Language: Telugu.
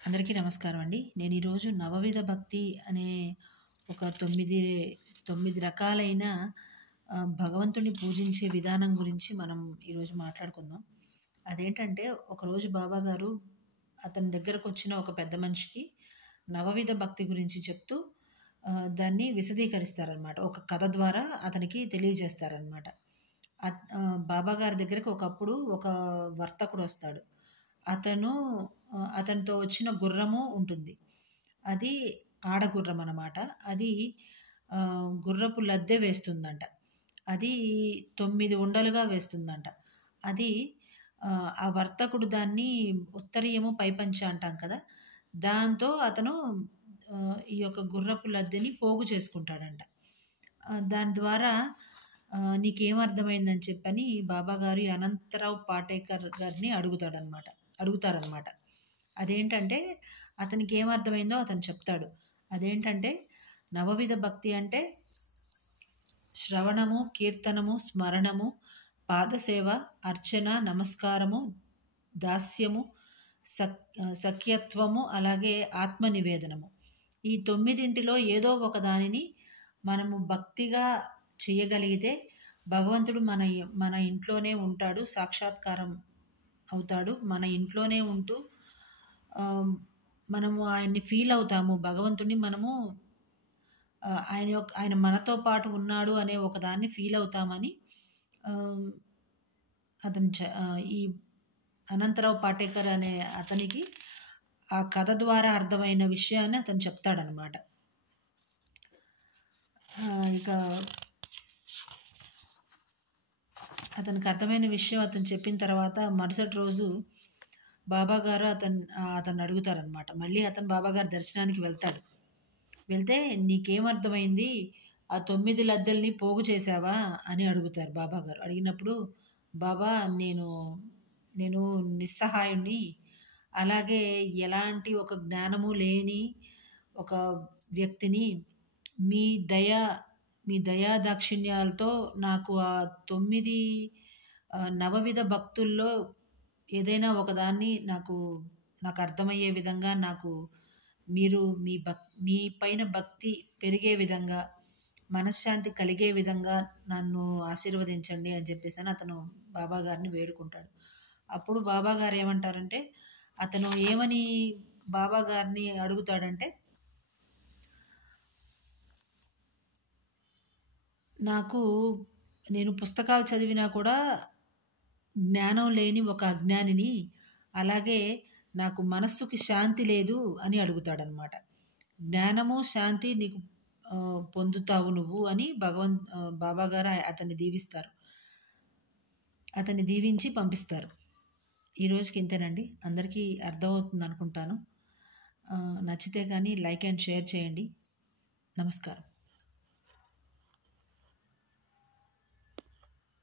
అందరికీ నమస్కారం అండి. నేను ఈరోజు నవవిధ భక్తి అనే ఒక 9 రకాలైన భగవంతుడిని పూజించే విధానం గురించి మనం ఈరోజు మాట్లాడుకుందాం. అదేంటంటే ఒకరోజు బాబాగారు అతని దగ్గరకొచ్చిన ఒక పెద్ద మనిషికి నవవిధ భక్తి గురించి చెప్తూ దాన్ని విశదీకరిస్తారనమాట. ఒక కథ ద్వారా అతనికి తెలియజేస్తారనమాట. బాబాగారి దగ్గరికి ఒకప్పుడు ఒక వర్తకుడొస్తాడు. అతనితో వచ్చిన గుర్రము ఉంటుంది. అది ఆడగుర్రం అనమాట. అది గుర్రపు లద్దె వేస్తుందంట. అది 9 ఉండలుగా వేస్తుందంట. అది ఆ వర్తకుడు దాన్ని ఉత్తరీయము పైపంచ అంటాం కదా! దాంతో అతను ఈ యొక్క గుర్రపు లద్దెని పోగు చేసుకుంటాడంట. దాని ద్వారా నీకేమర్థమైందని చెప్పని బాబాగారు ఈ అనంతరావు పాటేకర్ గారిని అడుగుతారనమాట. అదేంటంటే అతనికి ఏమర్థమైందో అతను చెప్తాడు. అదేంటంటే నవవిధ భక్తి అంటే శ్రవణము, కీర్తనము, స్మరణము, పాదసేవ, అర్చన, నమస్కారము, దాస్యము, సఖ్యత్వము, అలాగే ఆత్మ నివేదనము. ఈ 9 ఏదో ఒక దానిని మనము భక్తిగా చేయగలిగితే భగవంతుడు మన ఇంట్లోనే ఉంటాడు, సాక్షాత్కారం అవుతాడు. మన ఇంట్లోనే ఉంటూ మనము ఆయన్ని ఫీల్ అవుతాము. భగవంతుడిని మనము ఆయన మనతో పాటు ఉన్నాడు అనే ఒక దాన్ని ఫీల్ అవుతామని ఈ అనంతరావు పాటేకర్ అనే అతనికి ఆ కథ ద్వారా అర్థమైన విషయాన్ని అతను చెప్తాడనమాట. ఇక అతనికి అర్థమైన విషయం అతను చెప్పిన తర్వాత మరుసటి రోజు బాబాగారు అతన్ని అడుగుతారనమాట. మళ్ళీ అతను బాబాగారి దర్శనానికి వెళ్తాడు. వెళ్తే నీకేమర్థమైంది? ఆ 9 లద్దెల్ని పోగు చేశావా అని అడుగుతారు బాబాగారు. అడిగినప్పుడు బాబా నేను నిస్సహాయుణ్ణి, అలాగే ఎలాంటి ఒక జ్ఞానము లేని ఒక వ్యక్తిని, మీ దయా దాక్షిణ్యాలతో నాకు ఆ 9 నవవిధ భక్తుల్లో ఏదైనా ఒకదాన్ని నాకు అర్థమయ్యే విధంగా మీరు మీ పైన భక్తి పెరిగే విధంగా, మనశ్శాంతి కలిగే విధంగా నన్ను ఆశీర్వదించండి అని చెప్పేసని అతను బాబాగారిని వేడుకుంటాడు. అప్పుడు బాబాగారు ఏమంటారంటే, అతను ఏమని బాబాగారిని అడుగుతాడంటే, నేను పుస్తకాలు చదివినా కూడా జ్ఞానం లేని ఒక అజ్ఞానిని, అలాగే నాకు మనస్సుకి శాంతి లేదు అని అడుగుతాడనమాట. జ్ఞానము, శాంతి నీకు పొందుతావు నువ్వు అని బాబాగారు అతన్ని దీవిస్తారు. అతన్ని దీవించి పంపిస్తారు. ఈ రోజుకి ఇంతేనండి. అందరికీ అర్థమవుతుంది అనుకుంటాను. నచ్చితే కానీ లైక్ అండ్ షేర్ చేయండి. నమస్కారం.